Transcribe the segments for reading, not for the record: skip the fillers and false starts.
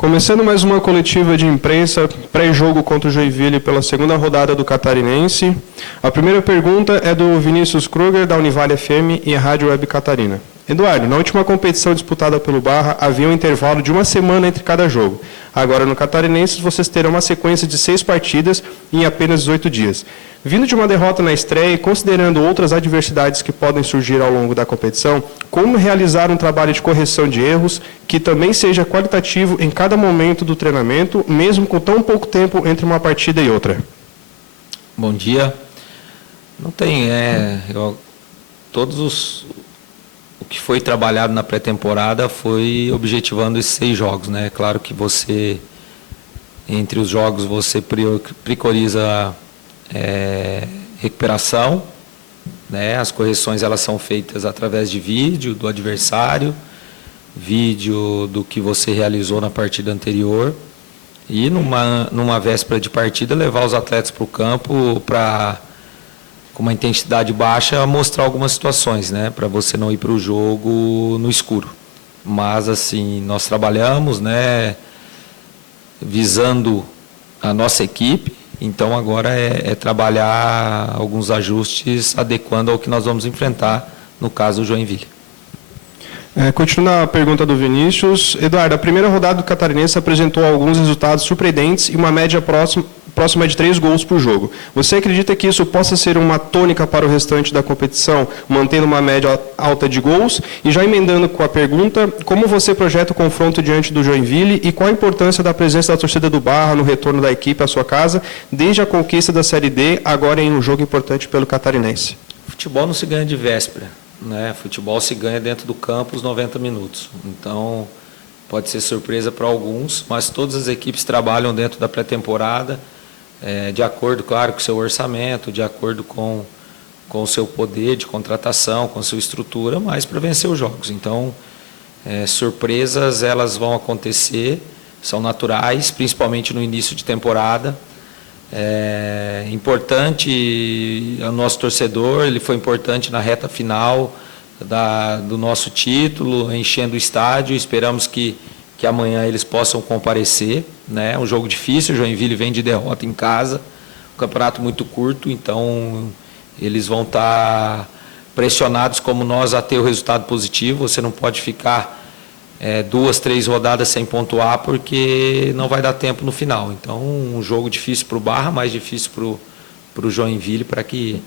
Começando mais uma coletiva de imprensa, pré-jogo contra o Joinville pela segunda rodada do Catarinense. A primeira pergunta é do Vinícius Kruger, da Univale FM e a Rádio Web Catarina. Eduardo, na última competição disputada pelo Barra, havia um intervalo de uma semana entre cada jogo. Agora, no Catarinense, vocês terão uma sequência de 6 partidas em apenas 18 dias. Vindo de uma derrota na estreia e considerando outras adversidades que podem surgir ao longo da competição, como realizar um trabalho de correção de erros que também seja qualitativo em cada momento do treinamento, mesmo com tão pouco tempo entre uma partida e outra? Bom dia. Não tem, o que foi trabalhado na pré-temporada foi objetivando esses 6 jogos, né? Claro que você, entre os jogos, você prioriza recuperação, né? As correções elas são feitas através de vídeo do adversário, vídeo do que você realizou na partida anterior e numa véspera de partida levar os atletas para o campo para, com uma intensidade baixa, mostrar algumas situações, né? Para você não ir para o jogo no escuro. Mas assim, nós trabalhamos, né? Visando a nossa equipe. Então, agora é trabalhar alguns ajustes adequando ao que nós vamos enfrentar, no caso, o Joinville. Continuando a pergunta do Vinícius. Eduardo, a primeira rodada do Catarinense apresentou alguns resultados surpreendentes e uma média próxima de 3 gols por jogo. Você acredita que isso possa ser uma tônica para o restante da competição, mantendo uma média alta de gols? E já emendando com a pergunta, como você projeta o confronto diante do Joinville e qual a importância da presença da torcida do Barra no retorno da equipe à sua casa, desde a conquista da Série D, agora em um jogo importante pelo Catarinense? Futebol não se ganha de véspera, né? Futebol se ganha dentro do campo os 90 minutos. Então, pode ser surpresa para alguns, mas todas as equipes trabalham dentro da pré-temporada, de acordo, claro, com o seu orçamento, de acordo com o seu poder de contratação, com a sua estrutura, mas para vencer os jogos. Então, surpresas elas vão acontecer, são naturais, principalmente no início de temporada. É importante o nosso torcedor, ele foi importante na reta final do nosso título, enchendo o estádio. Esperamos que amanhã eles possam comparecer, né? Um jogo difícil, o Joinville vem de derrota em casa, um campeonato muito curto, então eles vão estar pressionados como nós a ter o resultado positivo. Você não pode ficar 2, 3 rodadas sem pontuar, porque não vai dar tempo no final. Então, um jogo difícil para o Barra, mais difícil para o Joinville, e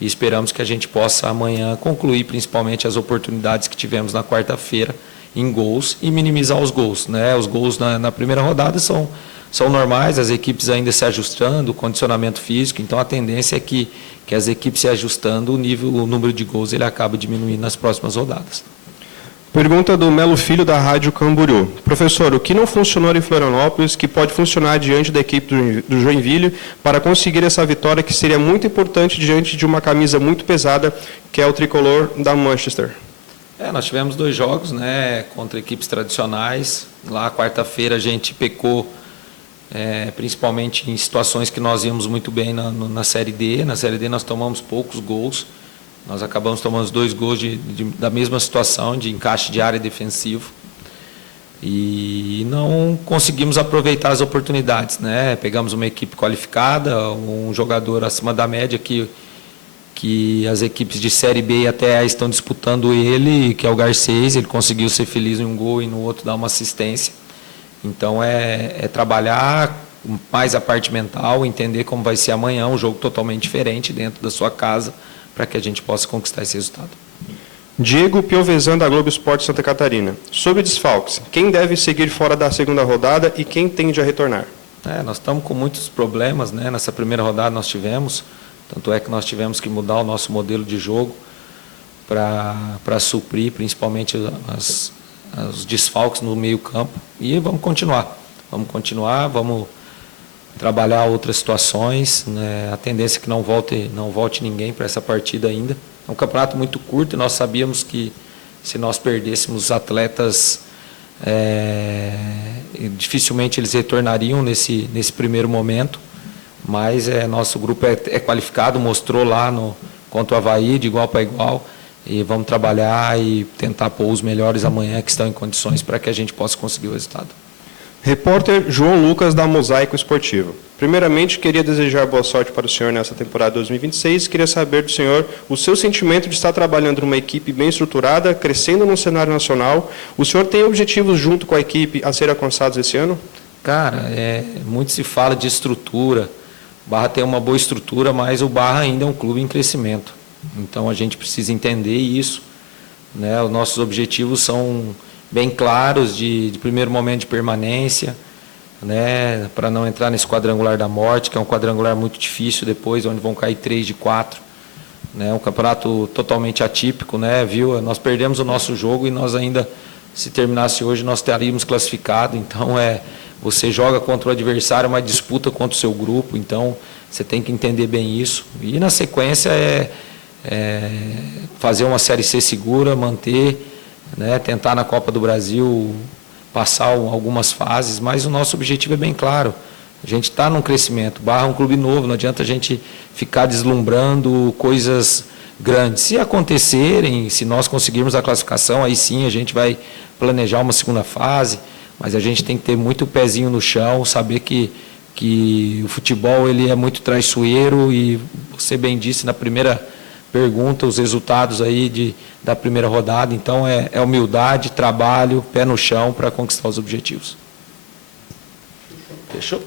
esperamos que a gente possa amanhã concluir principalmente as oportunidades que tivemos na quarta-feira em gols e minimizar os gols, né? Os gols na primeira rodada são normais, as equipes ainda se ajustando, o condicionamento físico, então a tendência é que as equipes se ajustando, o número de gols ele acaba diminuindo nas próximas rodadas. Pergunta do Melo Filho, da Rádio Camboriú. Professor, o que não funcionou em Florianópolis que pode funcionar diante da equipe do Joinville para conseguir essa vitória que seria muito importante diante de uma camisa muito pesada, que é o tricolor da Manchester? Nós tivemos 2 jogos, né, contra equipes tradicionais. Lá, quarta-feira, a gente pecou, principalmente em situações que nós íamos muito bem na Série D. Na Série D nós tomamos poucos gols. Nós acabamos tomando 2 gols da mesma situação, de encaixe de área defensivo. E não conseguimos aproveitar as oportunidades, né? Pegamos uma equipe qualificada, um jogador acima da média que as equipes de Série B até estão disputando ele, que é o Garcês. Ele conseguiu ser feliz em um gol e no outro dar uma assistência. Então, trabalhar mais a parte mental, entender como vai ser amanhã, um jogo totalmente diferente dentro da sua casa, para que a gente possa conquistar esse resultado. Diego Piovesan, da Globo Esporte Santa Catarina. Sobre desfalques, quem deve seguir fora da segunda rodada e quem tende a retornar? Nós estamos com muitos problemas, né? Nessa primeira rodada nós tivemos, tanto é que nós tivemos que mudar o nosso modelo de jogo para suprir principalmente os desfalques no meio campo. E vamos continuar, vamos trabalhar outras situações, né? A tendência é que não volte ninguém para essa partida ainda. É um campeonato muito curto e nós sabíamos que se nós perdêssemos os atletas, dificilmente eles retornariam nesse primeiro momento, mas nosso grupo é qualificado, mostrou lá contra o Avaí de igual para igual, e vamos trabalhar e tentar pôr os melhores amanhã que estão em condições para que a gente possa conseguir o resultado. Repórter João Lucas, da Mosaico Esportivo. Primeiramente, queria desejar boa sorte para o senhor nessa temporada 2026. Queria saber do senhor o seu sentimento de estar trabalhando numa equipe bem estruturada, crescendo no cenário nacional. O senhor tem objetivos junto com a equipe a serem alcançados esse ano? Cara, muito se fala de estrutura. O Barra tem uma boa estrutura, mas o Barra ainda é um clube em crescimento. Então a gente precisa entender isso, né? Os nossos objetivos são bem claros de primeiro momento de permanência, né? Para não entrar nesse quadrangular da morte, que é um quadrangular muito difícil depois, onde vão cair 3 de 4. Né? Um campeonato totalmente atípico, né? Viu? Nós perdemos o nosso jogo e nós ainda, se terminasse hoje, nós estaríamos classificados. Então você joga contra o adversário, uma disputa contra o seu grupo, então você tem que entender bem isso. E na sequência fazer uma Série C segura, manter, né, tentar na Copa do Brasil passar algumas fases, mas o nosso objetivo é bem claro. A gente está num crescimento. Barra é um clube novo, não adianta a gente ficar deslumbrando coisas grandes. Se acontecerem, se nós conseguirmos a classificação, aí sim a gente vai planejar uma segunda fase, mas a gente tem que ter muito pezinho no chão, saber que o futebol ele é muito traiçoeiro e você bem disse na primeira pergunta os resultados aí da primeira rodada. Então é humildade, trabalho, pé no chão para conquistar os objetivos. Fechou?